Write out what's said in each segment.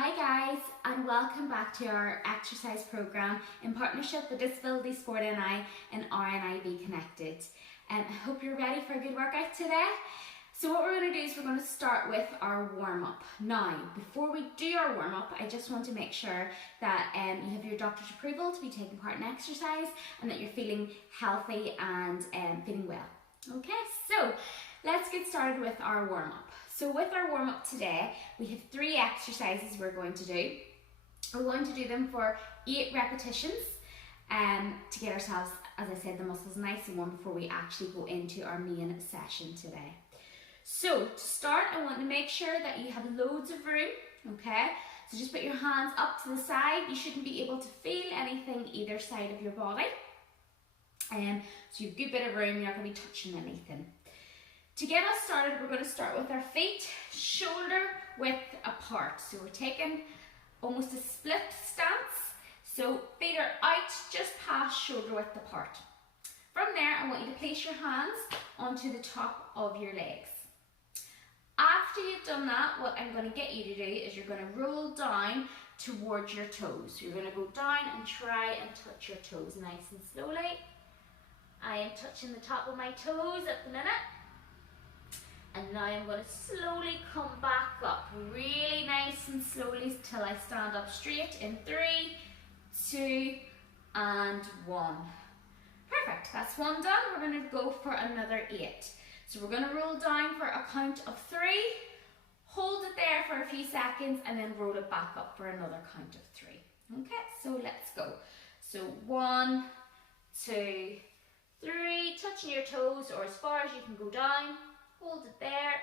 Hi guys, and welcome back to our exercise program in partnership with Disability Sport NI and RNIB Connected. I hope you're ready for a good workout today. So what we're going to do is we're going to start with our warm-up. Now, before we do our warm-up, I just want to make sure that you have your doctor's approval to be taking part in exercise and that you're feeling healthy and feeling well. Okay, so let's get started with our warm-up. So with our warm-up today, we have 3 exercises we're going to do. We're going to do them for 8 repetitions to get ourselves, as I said, the muscles nice and warm before we actually go into our main session today. So to start, I want to make sure that you have loads of room, okay? So just put your hands up to the side. You shouldn't be able to feel anything either side of your body. So you have a good bit of room, you're not going to be touching anything. To get us started, we're going to start with our feet shoulder width apart. So we're taking almost a split stance. So feet are out just past shoulder width apart. From there, I want you to place your hands onto the top of your legs. After you've done that, what I'm going to get you to do is you're going to roll down towards your toes. So you're going to go down and try and touch your toes nice and slowly. I am touching the top of my toes at the minute. And now I'm going to slowly come back up, really nice and slowly till I stand up straight in 3, 2, and 1. Perfect, that's 1 done. We're going to go for another 8. So we're going to roll down for a count of 3, hold it there for a few seconds, and then roll it back up for another count of 3. Okay, so let's go. So 1, 2, 3, touching your toes or as far as you can go down. Hold it there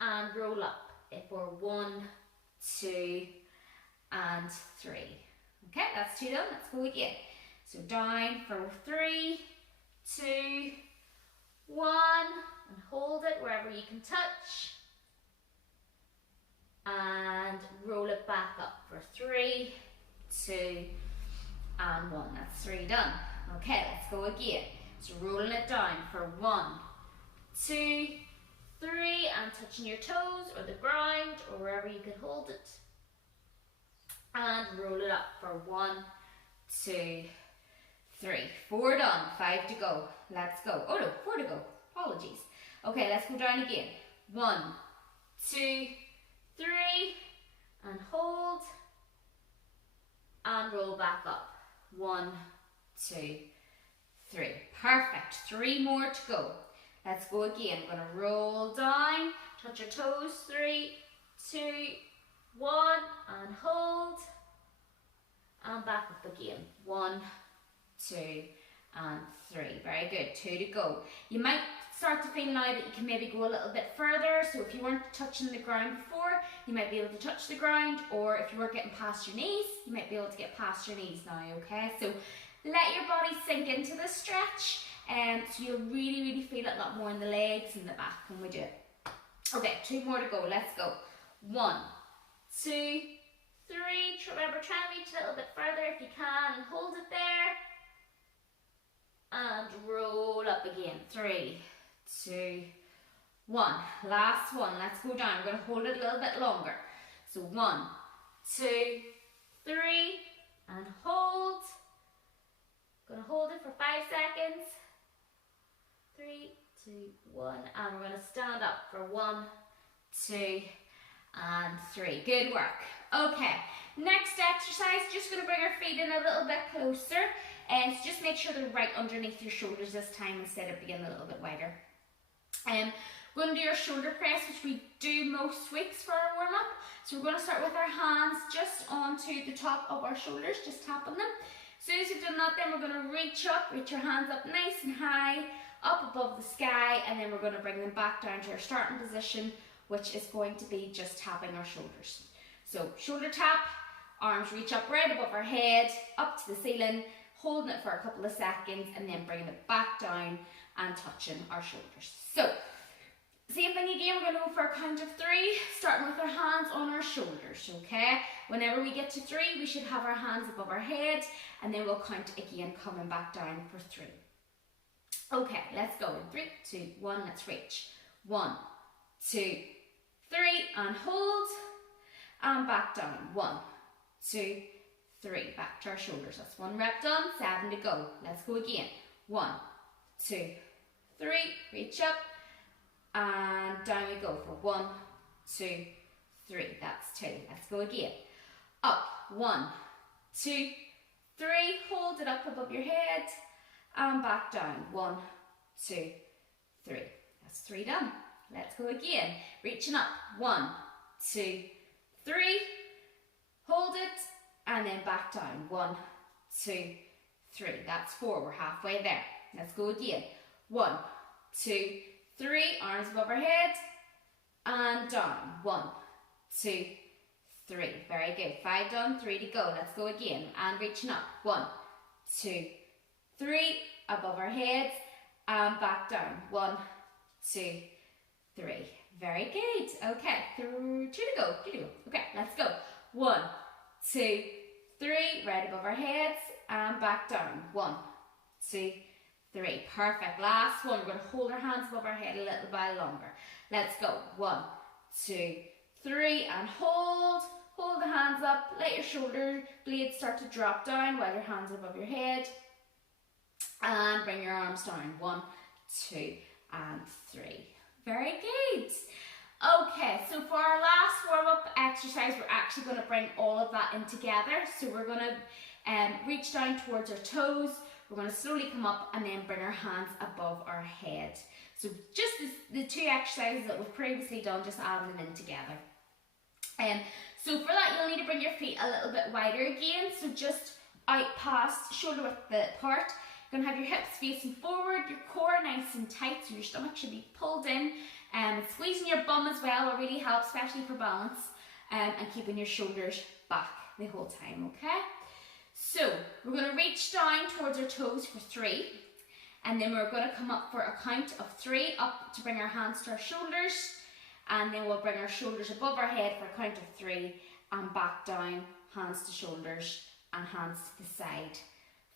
and roll up for 1, 2, and 3. Okay, that's 2 done. Let's go again. So down for 3, 2, 1, and hold it wherever you can touch. And roll it back up for 3, 2, and 1. That's 3 done. Okay, let's go again. So rolling it down for 1, 2, 3, and touching your toes or the ground or wherever you can hold it. And roll it up for 1, 2, 3. 4 done, 5 to go. Let's go. Oh no, 4 to go. Apologies. Okay, let's go down again. 1, 2, 3, and hold. And roll back up. 1, 2, 3. Perfect. 3 more to go. Let's go again. I'm going to roll down, touch your toes, 3, 2, 1, and hold. And back up again. 1, 2, and 3. Very good. 2 to go. You might start to feel now that you can maybe go a little bit further. So if you weren't touching the ground before, you might be able to touch the ground. Or if you weren't getting past your knees, you might be able to get past your knees now, okay? So let your body sink into the stretch. So you'll really feel it a lot more in the legs and the back when we do it. Okay, 2 more to go. Let's go. 1, 2, 3. Remember, try and reach a little bit further if you can and hold it there. And roll up again. 3, 2, 1. Last one. Let's go down. We're going to hold it a little bit longer. So 1, 2, 3, and hold. Going to hold it for 5 seconds. 3, 2, 1, and we're going to stand up for 1, 2, and 3. Good work. Okay, next exercise, just going to bring our feet in a little bit closer, and so just make sure they're right underneath your shoulders this time instead of being a little bit wider. We're going to do our shoulder press, which we do most weeks for our warm-up. So we're going to start with our hands just onto the top of our shoulders, just tapping them. As soon as you've done that, then we're going to reach your hands up nice and high, up above the sky, and then we're going to bring them back down to our starting position, which is going to be just tapping our shoulders. So shoulder tap, arms reach up right above our head, up to the ceiling, holding it for a couple of seconds, and then bringing it back down and touching our shoulders. So same thing again, we're going to go for a count of 3, starting with our hands on our shoulders, okay? Whenever we get to 3, we should have our hands above our head, and then we'll count again, coming back down for 3. Okay, let's go. In 3, 2, 1, let's reach. 1, 2, 3, and hold. and back down. 1, 2, 3. Back to our shoulders. That's 1 rep done, 7 to go. Let's go again. 1, 2, 3. Reach up and down we go for 1, 2, 3. That's 2. Let's go again. Up. 1, 2, 3. Hold it up above your head and back down. 1, 2, 3. That's 3 done. Let's go again. Reaching up. 1, 2, 3. Hold it and then back down. 1, 2, 3. That's 4. We're halfway there. Let's go again. 1, 2, 3. Arms above our head and down. 1, 2, 3. Very good. 5 done. 3 to go. Let's go again. And reaching up. 1, 2, 3. Above our heads and back down. 1, 2, 3. Very good. Okay. 2 to go. 2 to go. Okay. Let's go. 1, 2, 3. Right above our heads and back down. 1, 2, 3. Perfect. Last one. We're going to hold our hands above our head a little while longer. Let's go. 1, 2, 3. And hold. Hold the hands up. Let your shoulder blades start to drop down while your hands are above your head. And bring your arms down. 1, 2, and 3. Very good. Okay, so for our last warm-up exercise, we're actually going to bring all of that in together. So we're going to reach down towards our toes. We're going to slowly come up and then bring our hands above our head. So just the 2 exercises that we've previously done, just adding them in together. So for that, you'll need to bring your feet a little bit wider again. So just out past shoulder width apart. You're going to have your hips facing forward, your core nice and tight, so your stomach should be pulled in. Squeezing your bum as well will really help, especially for balance, and keeping your shoulders back the whole time, okay? So we're going to reach down towards our toes for 3, and then we're going to come up for a count of 3, up to bring our hands to our shoulders, and then we'll bring our shoulders above our head for a count of 3, and back down, hands to shoulders, and hands to the side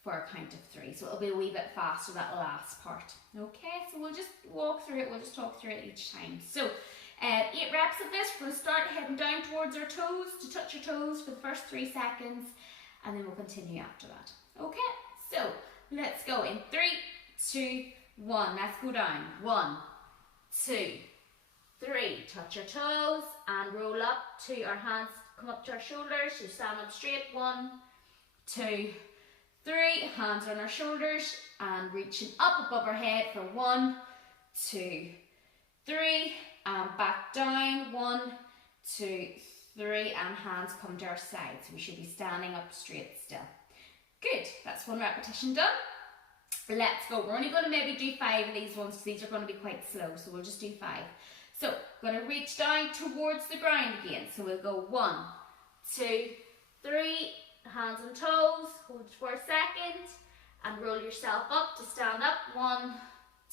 for a count of 3. So it'll be a wee bit faster, that last part. Okay, so we'll just walk through it, we'll just talk through it each time. So 8 reps of this. We're going to start heading down towards our toes, to touch your toes for the first 3 seconds, and then we'll continue after that. Okay, so let's go in 3, 2, 1. Let's go down. 1, 2, 3. Touch your toes and roll up to our hands, come up to our shoulders. So stand up straight. 1, 2, 3. Hands on our shoulders and reaching up above our head for 1, 2, 3. And back down. 1, 2, 3. And hands come to our sides. We should be standing up straight still. Good. That's 1 repetition done. Let's go. We're only going to maybe do 5 of these ones because these are going to be quite slow. So we'll just do 5. So we're going to reach down towards the ground again. So we'll go 1, 2, 3. Hands on toes, hold it for a second and roll yourself up to stand up. 1,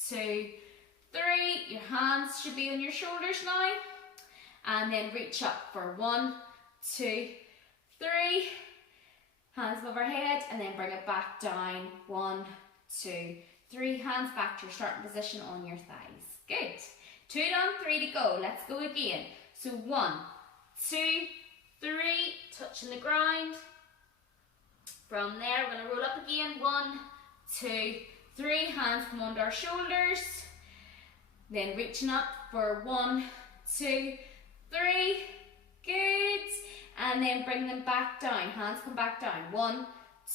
2, 3. Your hands should be on your shoulders now, and then reach up for 1, 2, 3. Hands above our head and then bring it back down. 1, 2, 3. Hands back to your starting position on your thighs. Good. 2 down, 3 to go. Let's go again. So 1, 2, 3. Touching the ground. From there, we're going to roll up again. 1, 2, 3. Hands come under our shoulders. Then reaching up for 1, 2, 3. Good. And then bring them back down. Hands come back down. 1,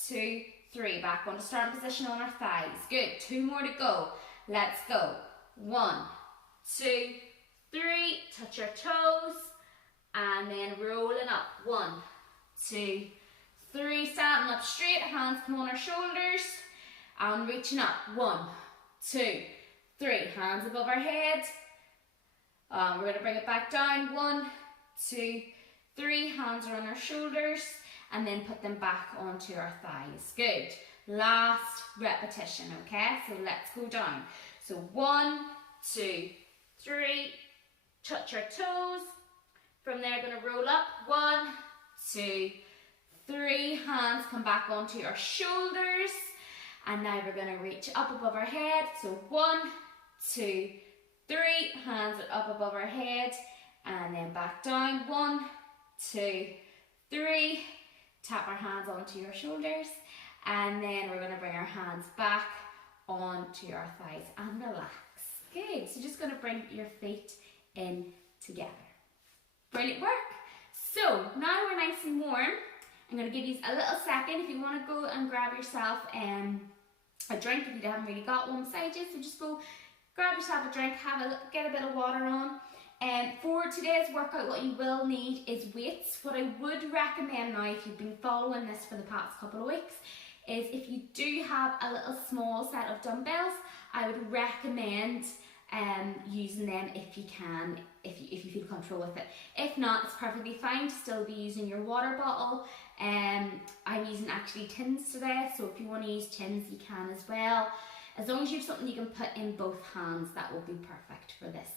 2, 3. Back onto starting position on our thighs. Good. 2 more to go. Let's go. 1, 2, 3. Touch our toes. And then rolling up. 1, 2, 3. Standing up straight, hands come on our shoulders and reaching up. 1, 2, 3. Hands above our head. We're going to bring it back down. 1, 2, 3. Hands are on our shoulders and then put them back onto our thighs. Good. Last repetition, okay? So let's go down. So 1, 2, 3. Touch our toes. From there, going to roll up. 1, 2, 3. Hands come back onto our shoulders. And now we're going to reach up above our head. So 1, 2, 3. Hands are up above our head. And then back down. 1, 2, 3. Tap our hands onto your shoulders, and then we're going to bring our hands back onto our thighs and relax. Good. So just going to bring your feet in together. Brilliant work. So now we're nice and warm. I'm going to give you a little second if you want to go and grab yourself a drink if you haven't really got one beside you. So just go grab yourself a drink, get a bit of water on. For today's workout, what you will need is weights. What I would recommend now, if you've been following this for the past couple of weeks, is if you do have a little small set of dumbbells, I would recommend using them if you can, if you feel comfortable with it. If not, it's perfectly fine to still be using your water bottle. I'm using actually tins today, so if you want to use tins, you can as well. As long as you have something you can put in both hands, that will be perfect for this.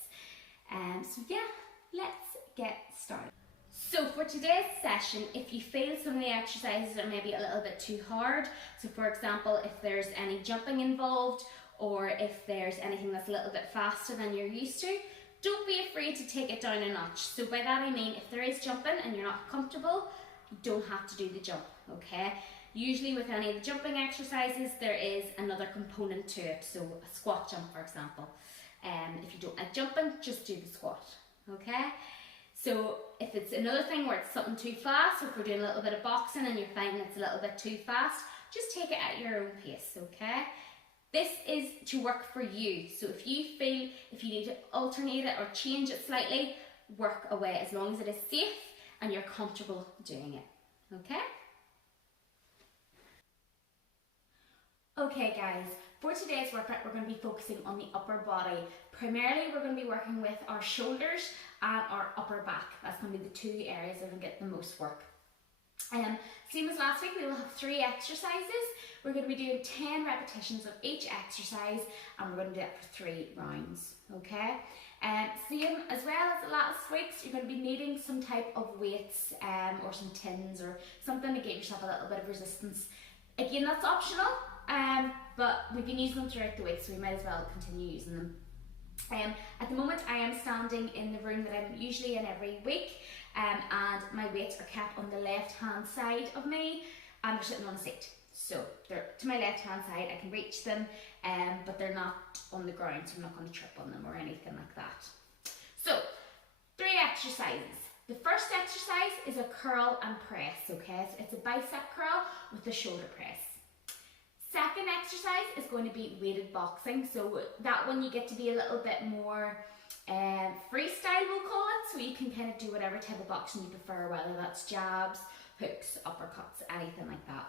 So yeah, let's get started. So for today's session, if you feel some of the exercises are maybe a little bit too hard, so for example, if there's any jumping involved, or if there's anything that's a little bit faster than you're used to, don't be afraid to take it down a notch. So by that I mean, if there is jumping and you're not comfortable, you don't have to do the jump, okay? Usually with any of the jumping exercises, there is another component to it. So a squat jump, for example. If you don't like jumping, just do the squat, okay? So if it's another thing where it's something too fast, or if we're doing a little bit of boxing and you're finding it's a little bit too fast, just take it at your own pace, okay? This is to work for you. So if you feel, if you need to alternate it or change it slightly, work away, as long as it is safe and you're comfortable doing it, okay? Okay guys, for today's workout we're going to be focusing on the upper body. Primarily we're going to be working with our shoulders and our upper back. That's going to be the two areas that will get the most work. Same as last week, we will have 3 exercises. We're going to be doing 10 repetitions of each exercise, and we're going to do it for 3 rounds, okay? Same as well as the last week's, you're going to be needing some type of weights or some tins or something to give yourself a little bit of resistance. Again, that's optional, but we've been using them throughout the week, so we might as well continue using them. At the moment, I am standing in the room that I'm usually in every week, and my weights are kept on the left-hand side of me, and they're sitting on a seat. So they're to my left-hand side, I can reach them, but they're not on the ground, so I'm not going to trip on them or anything like that. So, 3 exercises. The first exercise is a curl and press, okay? So it's a bicep curl with a shoulder press. Second exercise is going to be weighted boxing. So that one you get to be a little bit more freestyle, we'll call it. So you can kind of do whatever type of boxing you prefer, whether that's jabs, hooks, uppercuts, anything like that.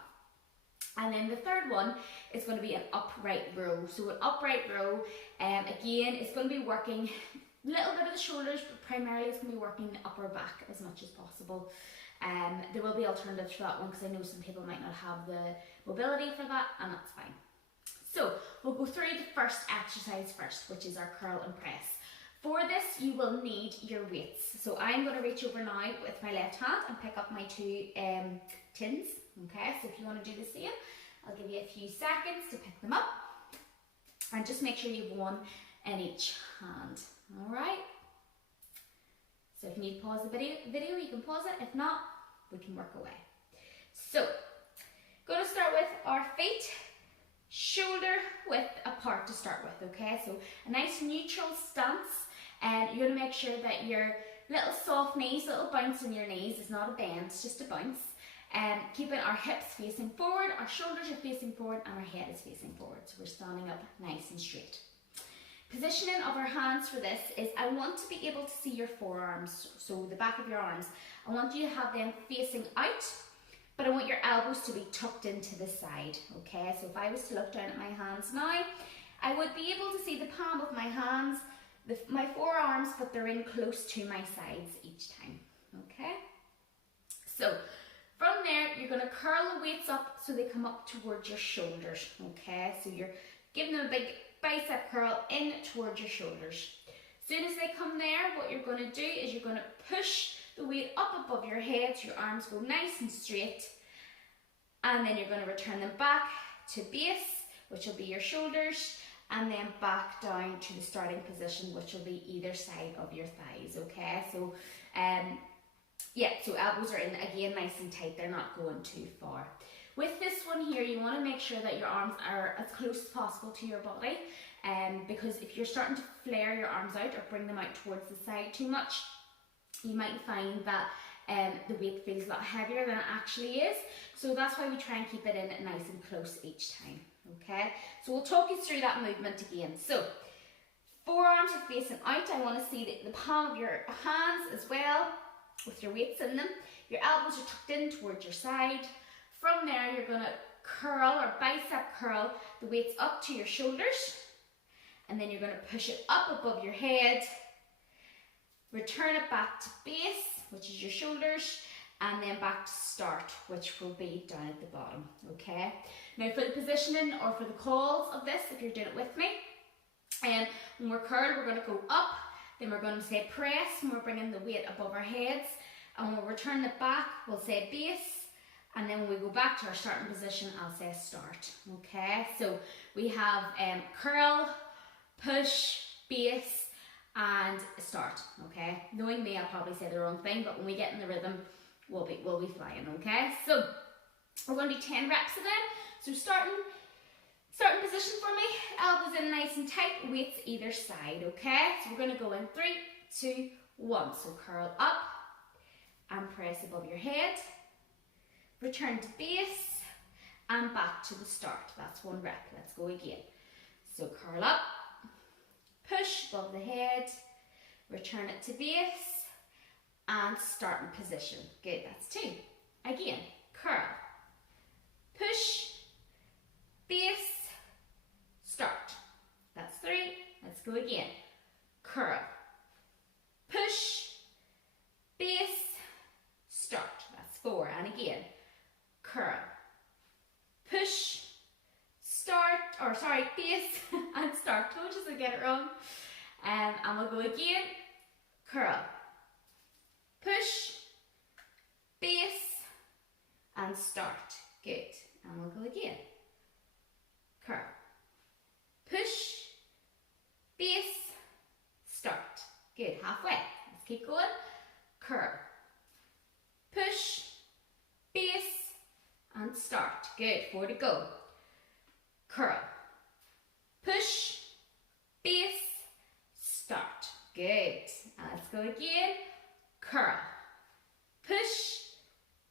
And then the third one is going to be an upright row. So an upright row, again, it's going to be working a little bit of the shoulders, but primarily it's going to be working the upper back as much as possible. There will be alternatives for that one because I know some people might not have the mobility for that, and that's fine. So we'll go through the first exercise first, which is our curl and press. For this, you will need your weights. So I'm going to reach over now with my left hand and pick up my 2 tins. Okay, so if you want to do the same, I'll give you a few seconds to pick them up. And just make sure you have 1 in each hand. Alright? So if you need to pause the video, you can pause it. If not, we can work away. So, going to start with our feet, shoulder width apart to start with, okay? So a nice neutral stance, and you're going to make sure that your little soft knees, little bounce in your knees is not a bend, it's just a bounce. Keeping our hips facing forward, our shoulders are facing forward, and our head is facing forward. So we're standing up nice and straight. Positioning of our hands for this is I want to be able to see your forearms, so the back of your arms. I want you to have them facing out, but I want your elbows to be tucked into the side, okay? So if I was to look down at my hands now, I would be able to see the palm of my hands, my forearms, but they're in close to my sides each time, okay? So from there, you're going to curl the weights up so they come up towards your shoulders, okay? So you're giving them a big bicep curl in towards your shoulders. As soon as they come there, what you're going to do is you're going to push the weight up above your head so your arms go nice and straight, and then you're going to return them back to base, which will be your shoulders, and then back down to the starting position, which will be either side of your thighs, okay? So Yeah, so elbows are in again nice and tight, they're not going too far. With this one here, you want to make sure that your arms are as close as possible to your body, because if you're starting to flare your arms out or bring them out towards the side too much, you might find that the weight feels a lot heavier than it actually is. So that's why we try and keep it in nice and close each time. Okay, so we'll talk you through that movement again. So forearms are facing out. I want to see the palm of your hands as well, with your weights in them. Your elbows are tucked in towards your side. From there, you're going to curl or bicep curl the weights up to your shoulders, and then you're going to push it up above your head. Return it back to base, which is your shoulders, and then back to start, which will be down at the bottom. Okay. Now for the positioning or for the calls of this, if you're doing it with me, when we're curled, we're going to go up. Then we're going to say press when we're bringing the weight above our heads, and when we return it back, we'll say base. And then when we go back to our starting position, I'll say start. Okay, so we have curl, push, base, and start. Okay, knowing me, I'll probably say the wrong thing, but when we get in the rhythm, we'll be flying. Okay, so we're going to do 10 reps of them. So starting position for me, elbows in nice and tight, weights either side. Okay, so we're going to go in 3, 2, 1. So curl up and press above your head. Return to base and back to the start. That's 1 rep. Let's go again. So curl up, push above the head, return it to base, and start in position. Good, that's 2. Again, curl, push, base, start. That's 3. Let's go again. Curl, push, base, start. That's 4. And again. Curl, push, base, and start. Told you to get it wrong. And we'll go again. Curl, push, base, and start. Good. And we'll go again. Curl, push, base, start. Good. Halfway. Let's keep going. Curl, push, base, and start. Good. 4 to go. Curl, push, base, start. Good. And let's go again. Curl, push,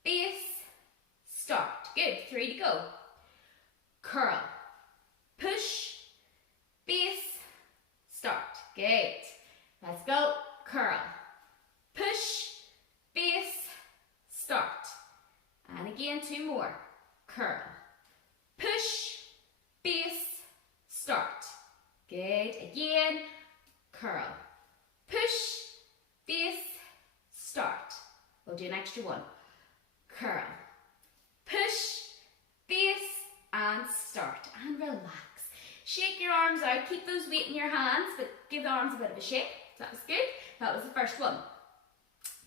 base, start. Good. 3 to go. Curl, push, base, start. Good. Let's go. Curl, push, base, start. And again, 2 more. Curl, push, base, start. Good. Again. Curl, push, base, start. We'll do an extra 1. Curl, push, base, and start. And relax. Shake your arms out. Keep those weight in your hands, but give the arms a bit of a shake. That was good. That was the first one.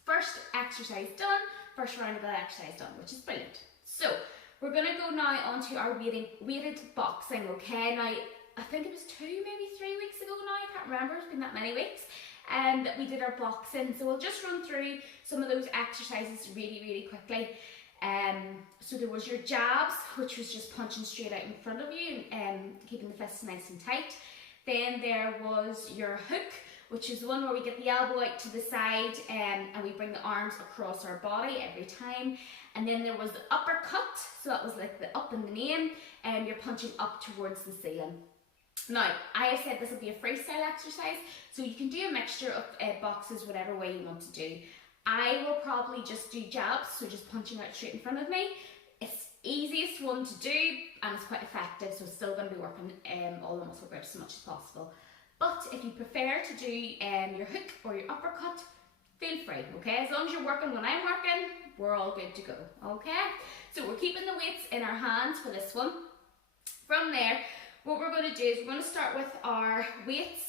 First exercise done. First round of that exercise done, which is brilliant. So we're going to go now onto our weighted boxing. Okay, now I think it was 2, maybe 3 weeks ago now, I can't remember, it's been that many weeks, that we did our boxing. So we'll just run through some of those exercises really quickly. So there was your jabs, which was just punching straight out in front of you and keeping the fists nice and tight. Then there was your hook, which is the one where we get the elbow out to the side and we bring the arms across our body every time. And then there was the uppercut, so that was like the up in the name, and you're punching up towards the ceiling. Now, I said this will be a freestyle exercise, so you can do a mixture of boxes, whatever way you want to do. I will probably just do jabs, so just punching out straight in front of me. It's the easiest one to do, and it's quite effective, so it's still going to be working all the muscle groups as much as possible. But if you prefer to do your hook or your uppercut, feel free, okay? As long as you're working when I'm working, we're all good to go, okay? So we're keeping the weights in our hands for this one. From there, what we're going to do is we're going to start with our weights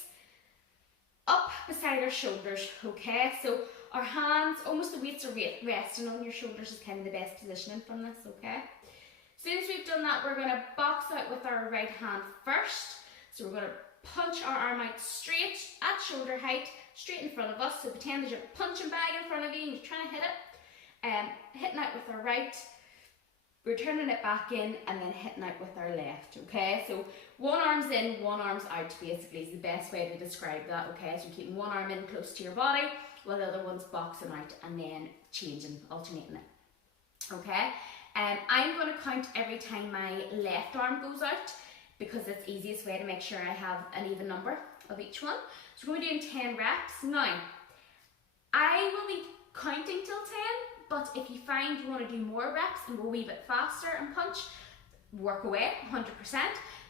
up beside our shoulders, okay? So our hands, almost the weights are resting on your shoulders is kind of the best positioning from this, okay? As soon as we've done that, we're going to box out with our right hand first. So we're going to punch our arm out straight at shoulder height, straight in front of us. So pretend there's a punching bag in front of you and you're trying to hit it. Hitting out with our right, returning it back in, and then hitting out with our left, okay? So one arm's in, one arm's out, basically, is the best way to describe that, okay? So you're keeping one arm in close to your body, while the other one's boxing out, and then changing, alternating it, okay? I'm going to count every time my left arm goes out, because it's the easiest way to make sure I have an even number of each one. So we're going to be doing 10 reps. Now, I will be counting till 10, but if you find you want to do more reps and go a wee bit faster and punch, work away, 100%.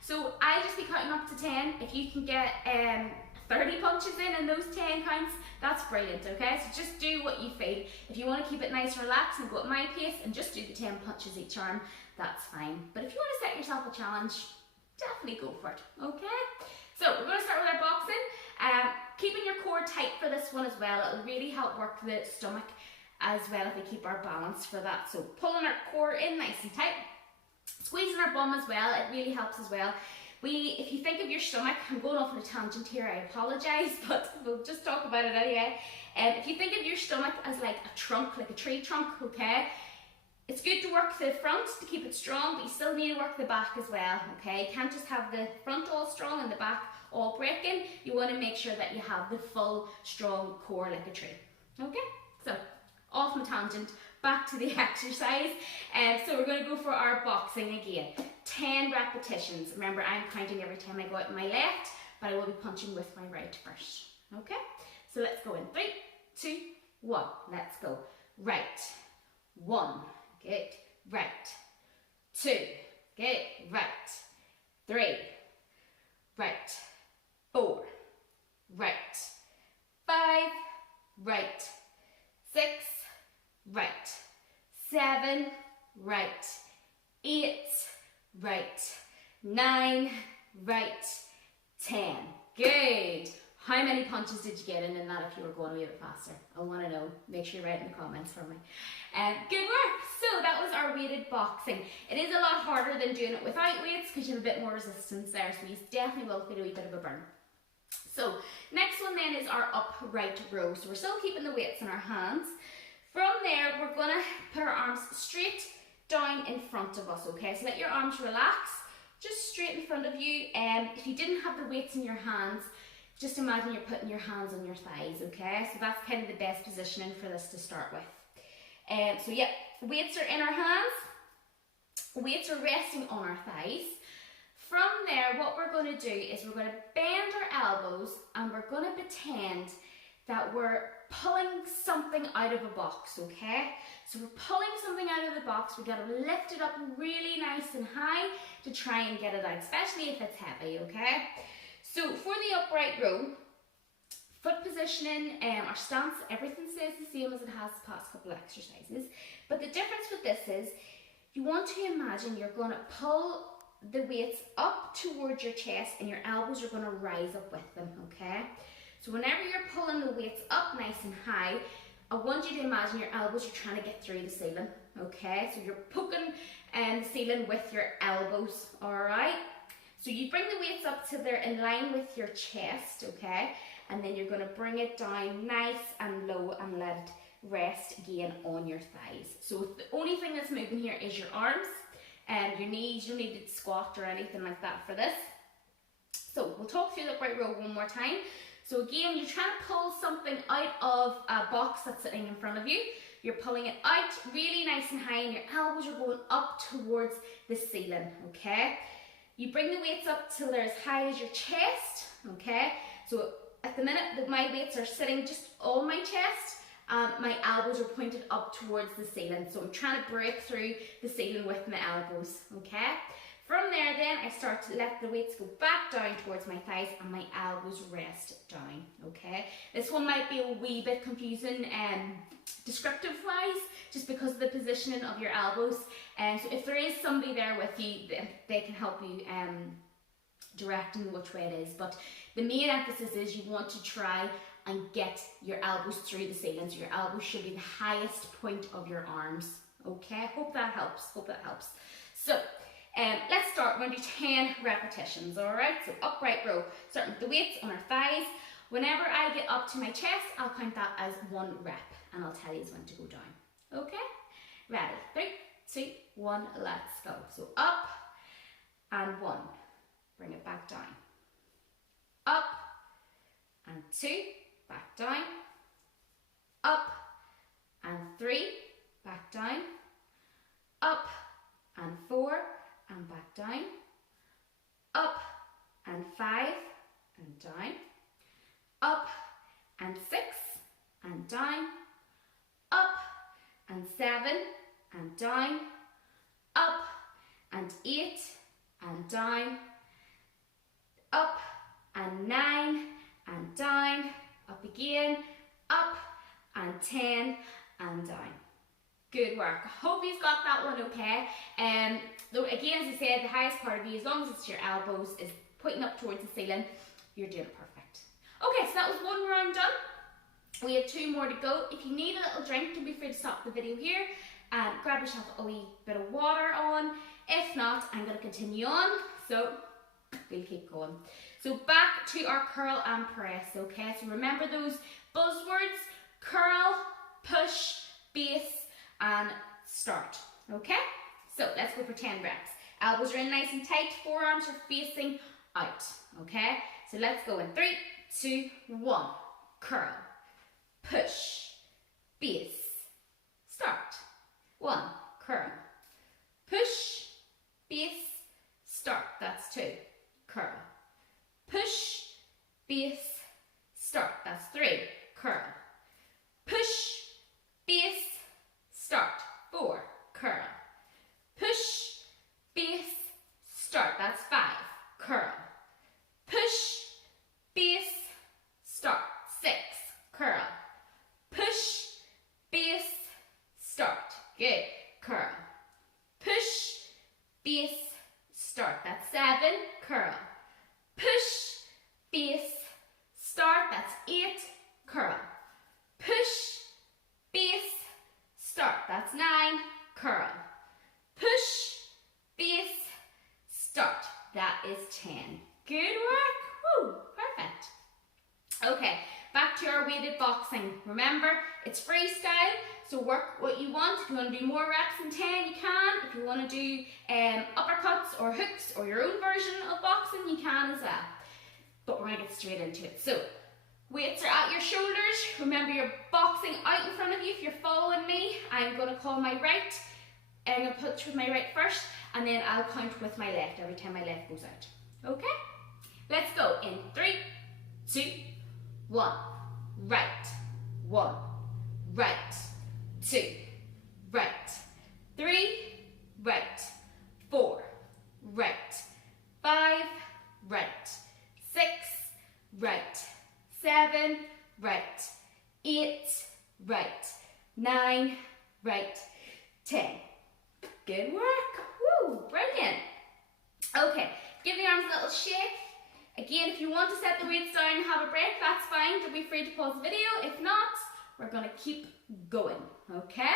So I'll just be counting up to 10. If you can get 30 punches in those 10 counts, that's brilliant, okay? So just do what you feel. If you want to keep it nice and relaxed and go at my pace and just do the 10 punches each arm, that's fine. But if you want to set yourself a challenge, definitely go for it, okay? So we're going to start with our boxing. Keeping your core tight for this one as well. It'll really help work the stomach as well if we keep our balance for that. So pulling our core in nice and tight. Squeezing our bum as well, it really helps as well. If you think of your stomach, I'm going off on a tangent here, I apologise, but we'll just talk about it anyway. If you think of your stomach as like a trunk, like a tree trunk, okay? It's good to work the front to keep it strong, but you still need to work the back as well, okay? You can't just have the front all strong and the back all breaking. You want to make sure that you have the full, strong core like a tree, okay? So, off my tangent, back to the exercise. So we're going to go for our boxing again. 10 repetitions. Remember, I'm counting every time I go out with my left, but I will be punching with my right first, okay? So let's go in 3, 2, 1. Let's go. Right. 1. Good. Right. 2. Good. Right. 3. Right. 4. Right. 5. Right. 6. Right. 7. Right. 8. Right. 9. Right. 10. Good. How many punches did you get in that if you were going a wee bit faster? I want to know. Make sure you write in the comments for me. Good work. So that was our weighted boxing. It is a lot harder than doing it without weights because you have a bit more resistance there. So you definitely will feel a wee bit of a burn. So next one then is our upright row. So we're still keeping the weights in our hands. From there, we're going to put our arms straight down in front of us, okay? So let your arms relax, just straight in front of you. If you didn't have the weights in your hands, just imagine you're putting your hands on your thighs, okay? So that's kind of the best positioning for this to start with. So yeah, weights are in our hands, weights are resting on our thighs. From there, what we're going to do is we're going to bend our elbows and we're going to pretend that we're pulling something out of a box, okay? So we're pulling something out of the box. We got to lift it up really nice and high to try and get it out, especially if it's heavy, okay? So for the upright row, foot positioning, our stance, everything stays the same as it has the past couple of exercises. But the difference with this is you want to imagine you're going to pull the weights up towards your chest and your elbows are going to rise up with them, okay? So whenever you're pulling the weights up nice and high, I want you to imagine your elbows are trying to get through the ceiling, okay? So you're poking the ceiling with your elbows, alright? So you bring the weights up till they're in line with your chest, okay? And then you're going to bring it down nice and low and let it rest again on your thighs. So the only thing that's moving here is your arms and your knees. You don't need to squat or anything like that for this. So we'll talk through the upright row one more time. So again, you're trying to pull something out of a box that's sitting in front of you. You're pulling it out really nice and high and your elbows are going up towards the ceiling, okay? You bring the weights up till they're as high as your chest, okay? So at the minute, my weights are sitting just on my chest. My elbows are pointed up towards the ceiling. So I'm trying to break through the ceiling with my elbows, okay? From there then, I start to let the weights go back down towards my thighs and my elbows rest down, okay? This one might be a wee bit confusing descriptive-wise, just because of the positioning of your elbows. So if there is somebody there with you, they can help you direct in which way it is. But the main emphasis is you want to try and get your elbows through the ceiling. So your elbows should be the highest point of your arms, okay? Hope that helps, So Let's start. We're going to do 10 repetitions, alright? So upright row, starting with the weights on our thighs. Whenever I get up to my chest, I'll count that as 1 rep, and I'll tell you when to go down. Okay? Ready? 3, 2, 1, let's go. So up and 1. Bring it back down. Up and 2, back down. Up and 3, back down. Up and 4, and back down. Up and 5, and down. Up and 6, and down. Up and 7, and down. Up and 8, and down. Up and 9, and down. Up again. Up and 10, and down. Good work. I hope you've got that one okay. Though again, as I said, the highest part of you, as long as it's your elbows, is pointing up towards the ceiling, you're doing it perfect. Okay, so that was 1 round done. We have 2 more to go. If you need a little drink, don't be afraid to stop the video here and grab yourself a wee bit of water on. If not, I'm going to continue on. So we'll keep going. So back to our curl and press, okay? So remember those buzzwords: curl, push, base, and start, okay? So let's go for 10 reps. Elbows are in nice and tight, forearms are facing out, okay? So let's go in 3, 2, 1. Curl, push, base, start. 1, curl, push, base, start. That's 2, curl, push, base, start. That's 3, curl, push, base, start. 4, curl, push, base, start. That's 5, curl, push, base, start. 6, curl, push, base, start. Good. Curl, push, base, start. That's 7, curl, push, base, start. That's 8, curl, push, base, start. That's 9, curl, push, base, start. That is 10. Good work. Woo, perfect. Okay, back to our weighted boxing. Remember, it's freestyle, so work what you want. If you want to do more reps than 10, you can. If you want to do uppercuts or hooks or your own version of boxing, you can as well. But we're going to get straight into it. So, weights are at your shoulders. Remember, you're boxing out in front of you. If you're following me, I'm going to call my right. I'm going to punch with my right first, and then I'll count with my left every time my left goes out. Okay? Let's go in 3, 2, 1. Right. 1. Right. 2. Right. 3. Right. 4. Right. 5. Right. 6. Right. 7. Right. 8. Right. 9. Right. 10. Good work. Woo, brilliant. Okay, give the arms a little shake. Again, if you want to set the weights down and have a break, that's fine. Don't be afraid to pause the video. If not, we're going to keep going, okay?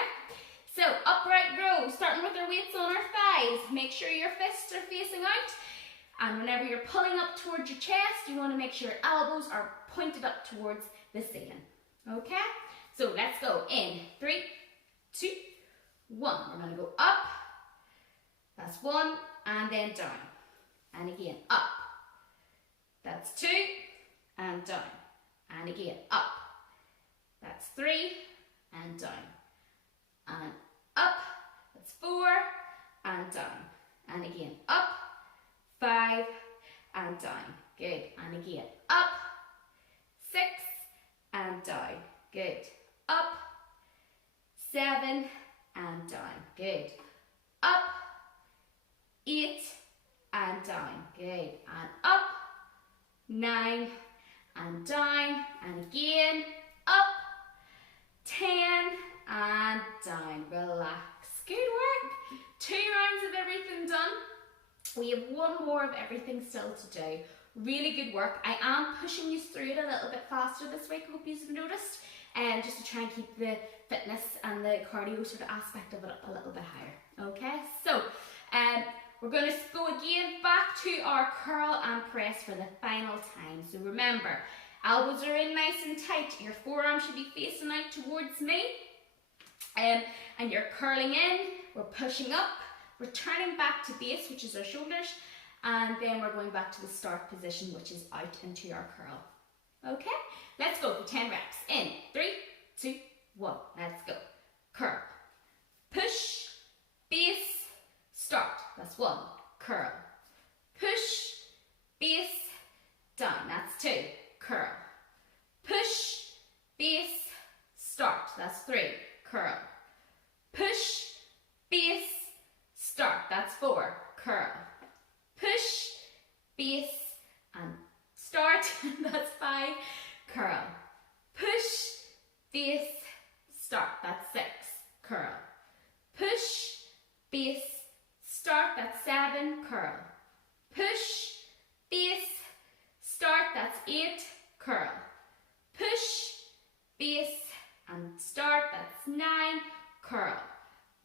So, upright row, starting with our weights on our thighs. Make sure your fists are facing out. And whenever you're pulling up towards your chest, you want to make sure your elbows are pointed up towards the ceiling, okay? So, let's go in 3, 2, 1. We're going to go up. That's 1, and then down. And again, up. That's 2, and down. And again, up. That's 3, and down. And up. That's 4, and down. And again, up. 5, and down. Good. And again, up. 6, and down. Good. Up. 7, and down. Good. Up. 8, and down. Good. And up. 9, and down. And again, up. 10, and down. Relax. Good work. 2 rounds of everything done. We have 1 more of everything still to do. Really good work. I am pushing you through it a little bit faster this week, I hope you've noticed, just to try and keep the fitness and the cardio sort of aspect of it up a little bit higher. Okay, so we're going to go again back to our curl and press for the final time. So remember, elbows are in nice and tight. Your forearm should be facing out towards me. And you're curling in, we're pushing up, returning back to base, which is our shoulders, and then we're going back to the start position, which is out into our curl. Okay, let's go for 10 reps. In 3, 2, 1, let's go. Curl, push, base, start. That's 1. Curl, push, base, down. That's 2. Curl, push, base, start. That's 3. Curl, push, base, start. That's 4. Curl, push, base, and start. That's 5. Curl, push, base, start. That's 6. Curl, push, base, start. That's 7. Curl, push, base, start. That's 8. Curl, push, base, and start. That's 9. Curl,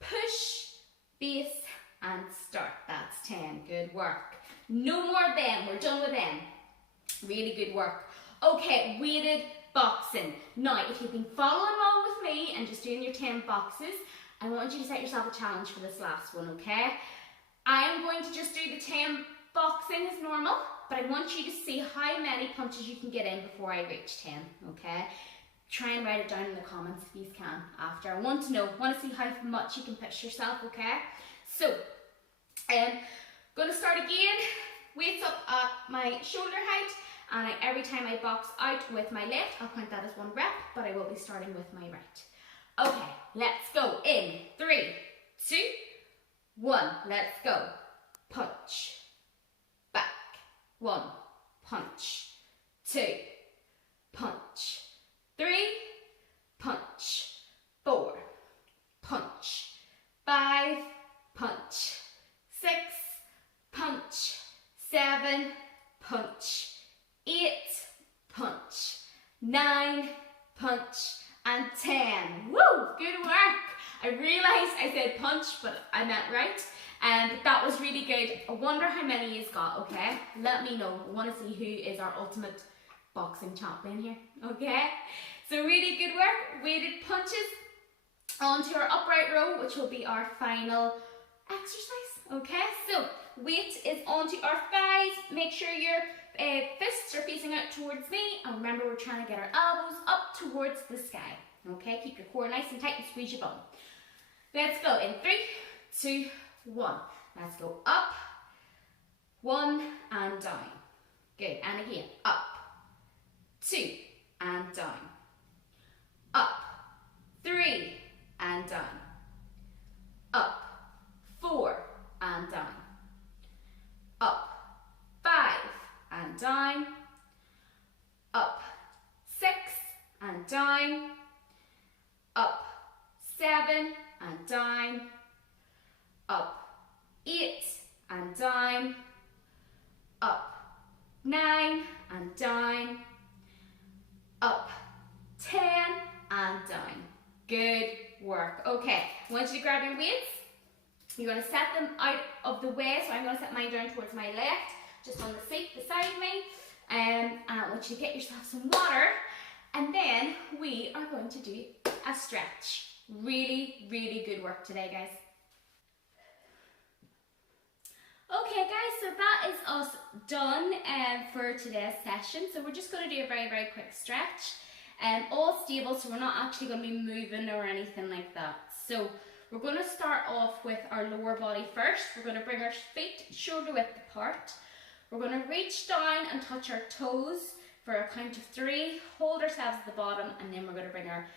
push, base, and start. That's 10. Good work. No more of them. We're done with them. Really good work. Okay, weighted boxing. Now, if you've been following along with me and just doing your 10 boxes, I want you to set yourself a challenge for this last one, okay? I am going to just do the 10 boxing as normal, but I want you to see how many punches you can get in before I reach 10, okay? Try and write it down in the comments if you can after. I want to know, want to see how much you can push yourself, okay? So, going to start again. Weights up at my shoulder height, and every time I box out with my left, I'll count that as 1 rep, but I will be starting with my right. Okay, let's go. In 3, 2, 1. Let's go. Punch. Back. 1. Punch. 2. Punch. 3. Punch. 4. Punch. 5. Punch. 6. Punch. 7. Punch. 8. Punch. 9. Punch. And 10. Woo! Good work! I realised I said punch, but I meant right. But that was really good. I wonder how many you've got, okay? Let me know. I want to see who is our ultimate boxing champion here, okay? So really good work. Weighted punches onto our upright row, which will be our final exercise, okay? So weight is onto our thighs. Make sure your fists are facing out towards me, and remember we're trying to get our elbows up towards the sky, okay? Keep your core nice and tight and squeeze your bum. Let's go in 3, 2, 1. Let's go up, 1 and down. Good, and again, up, 2 and down, up, 3 and down, up, 4 and down, up, 5 and down, up, 6 and down, up, 7 and down, up, 8 and down, up, 9 and down, up, 10 and down. Good work. Okay, I want you to grab your weights. You're going to set them out of the way, so I'm going to set mine down towards my left, just on the seat beside me. And I want you to get yourself some water, and then we are going to do a stretch. Really, really good work today, guys. Okay guys, so that is us done for today's session. So we're just going to do a very, very quick stretch. All stable, so we're not actually going to be moving or anything like that. So we're going to start off with our lower body first. We're going to bring our feet shoulder width apart. We're going to reach down and touch our toes for a count of 3. Hold ourselves at the bottom, and then we're going to bring our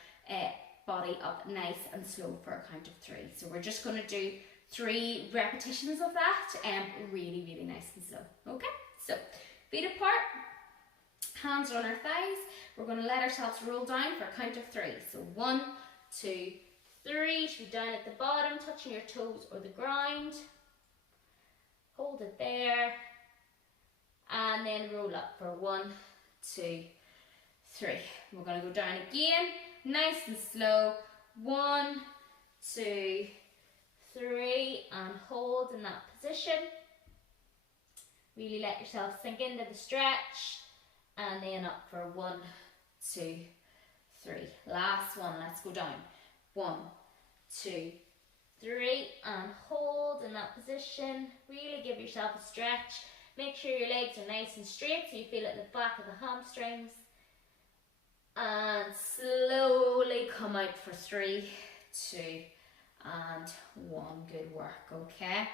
body up nice and slow for a count of 3. So we're just going to do 3 repetitions of that, really, really nice and slow. Okay, so feet apart, hands on our thighs. We're going to let ourselves roll down for a count of 3. So 1, 2, 3. Should be down at the bottom, touching your toes or the ground. Hold it there, and then roll up for 1, 2, 3. We're going to go down again, nice and slow. 1, 2, 3, and hold in that position. Really let yourself sink into the stretch, and then up for 1, 2, 3. Last one, let's go down. 1, 2, 3, and hold in that position. Really give yourself a stretch. Make sure your legs are nice and straight so you feel it in the back of the hamstrings. And slowly come out for 3, 2, and 1. Good work, okay?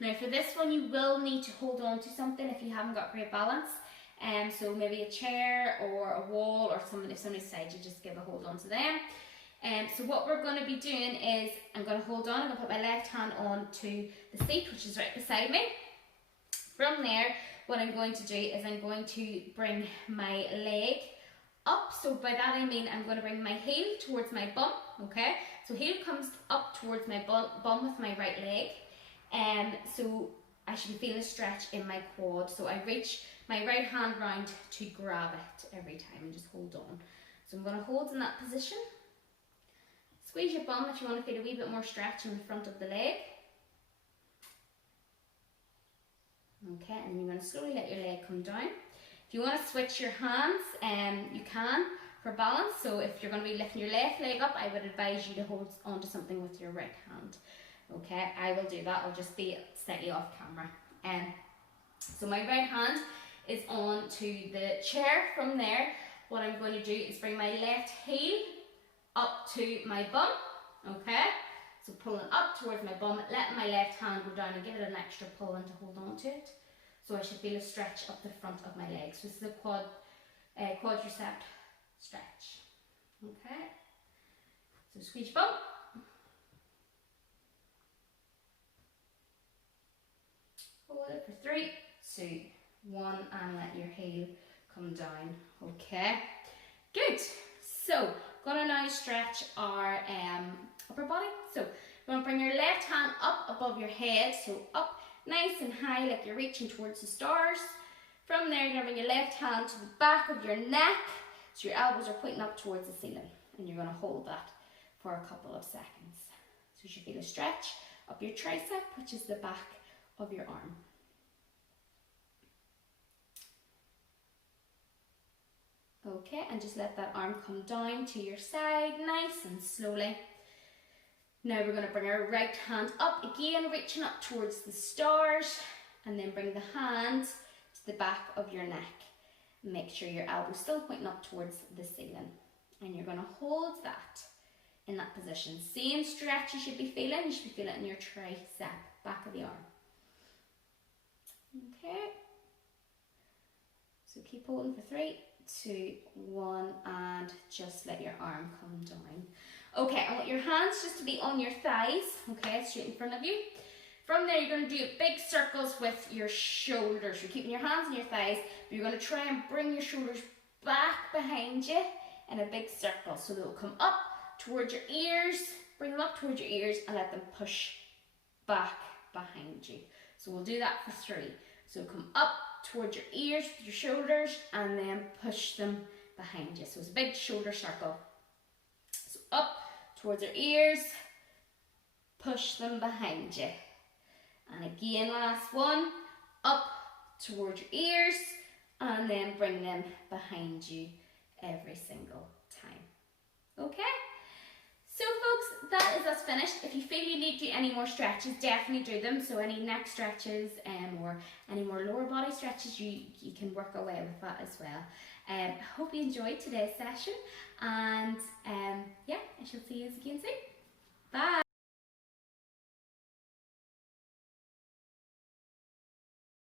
Now for this one you will need to hold on to something if you haven't got great balance. So maybe a chair or a wall, or something, if somebody's beside you, just give a hold on to them. So what we're going to be doing is, I'm going to hold on, I'm going to put my left hand on to the seat, which is right beside me. From there, what I'm going to do is I'm going to bring my leg up. So by that I mean I'm going to bring my heel towards my bum, okay? So heel comes up towards my bum with my right leg. So I should be feeling a stretch in my quad. So I reach my right hand round to grab it every time and just hold on. So I'm going to hold in that position. Squeeze your bum if you want to feel a wee bit more stretch in the front of the leg. Okay, and then you're going to slowly let your leg come down. If you want to switch your hands, you can for balance. So if you're going to be lifting your left leg up, I would advise you to hold onto something with your right hand. Okay, I will do that. I'll just be slightly off camera. So my right hand is on to the chair. From there, what I'm going to do is bring my left heel up to my bum. Okay, so pulling up towards my bum, letting my left hand go down and give it an extra pull and to hold on to it. So I should feel a stretch up the front of my legs. So this is a quadricep stretch. Okay, so squeeze your bum. Hold it for 3, 2, 1, and let your heel come down. Okay, good. So gonna now stretch our upper body. So you're going to bring your left hand up above your head, so up nice and high like you're reaching towards the stars. From there, you're going to bring your left hand to the back of your neck, so your elbows are pointing up towards the ceiling, and you're going to hold that for a couple of seconds. So you should feel a stretch up your tricep, which is the back of your arm. Okay, and just let that arm come down to your side, nice and slowly. Now we're going to bring our right hand up again, reaching up towards the stars, and then bring the hand to the back of your neck. Make sure your elbow's still pointing up towards the ceiling, and you're going to hold that in that position. Same stretch you should be feeling. You should be feeling it in your tricep, back of the arm. Okay, so keep holding for 3, 2, 1, and just let your arm come down. Okay, I want your hands just to be on your thighs, okay, straight in front of you. From there, you're going to do big circles with your shoulders. You're keeping your hands on your thighs, but you're going to try and bring your shoulders back behind you in a big circle. So they'll come up towards your ears, bring them up towards your ears, and let them push back behind you. So we'll do that for 3. So come up towards your ears with your shoulders, and then push them behind you. So it's a big shoulder circle. So up towards your ears, push them behind you. And again, last one, up towards your ears, and then bring them behind you every single time. Okay? So folks, that is us finished. If you feel you need to do any more stretches, definitely do them. So any neck stretches or any more lower body stretches, you can work away with that as well. Hope you enjoyed today's session, and yeah, I shall see you again soon. Bye!